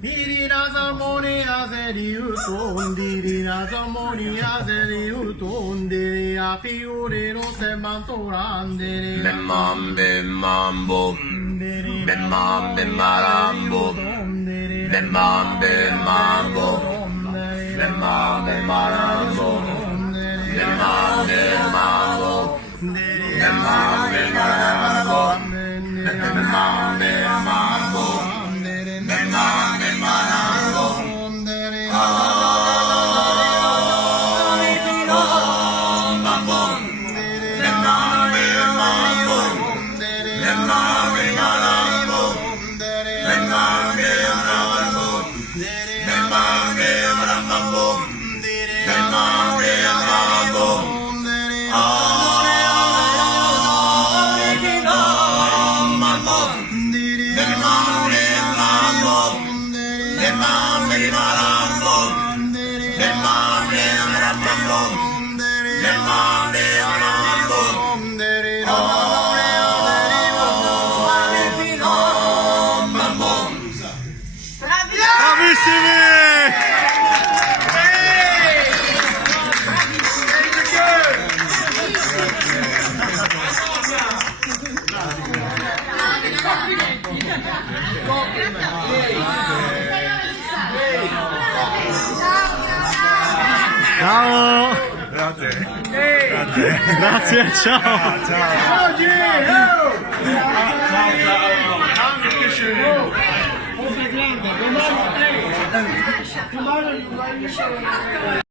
Dirina zamoni azeri uton, dirina zamoni azeri uton, diria fiore rose mantorandere. Bemmam bemmambo, bemmam bemmarambo, bemmam bemmambo, bemmam bemmarambo, bemmam bemmambo, bemmam bemmarambo, bemmam bemmambo, bemmam bemmarambo. Ciao! Grazie. Grazie, ciao! Ciao. Ciao!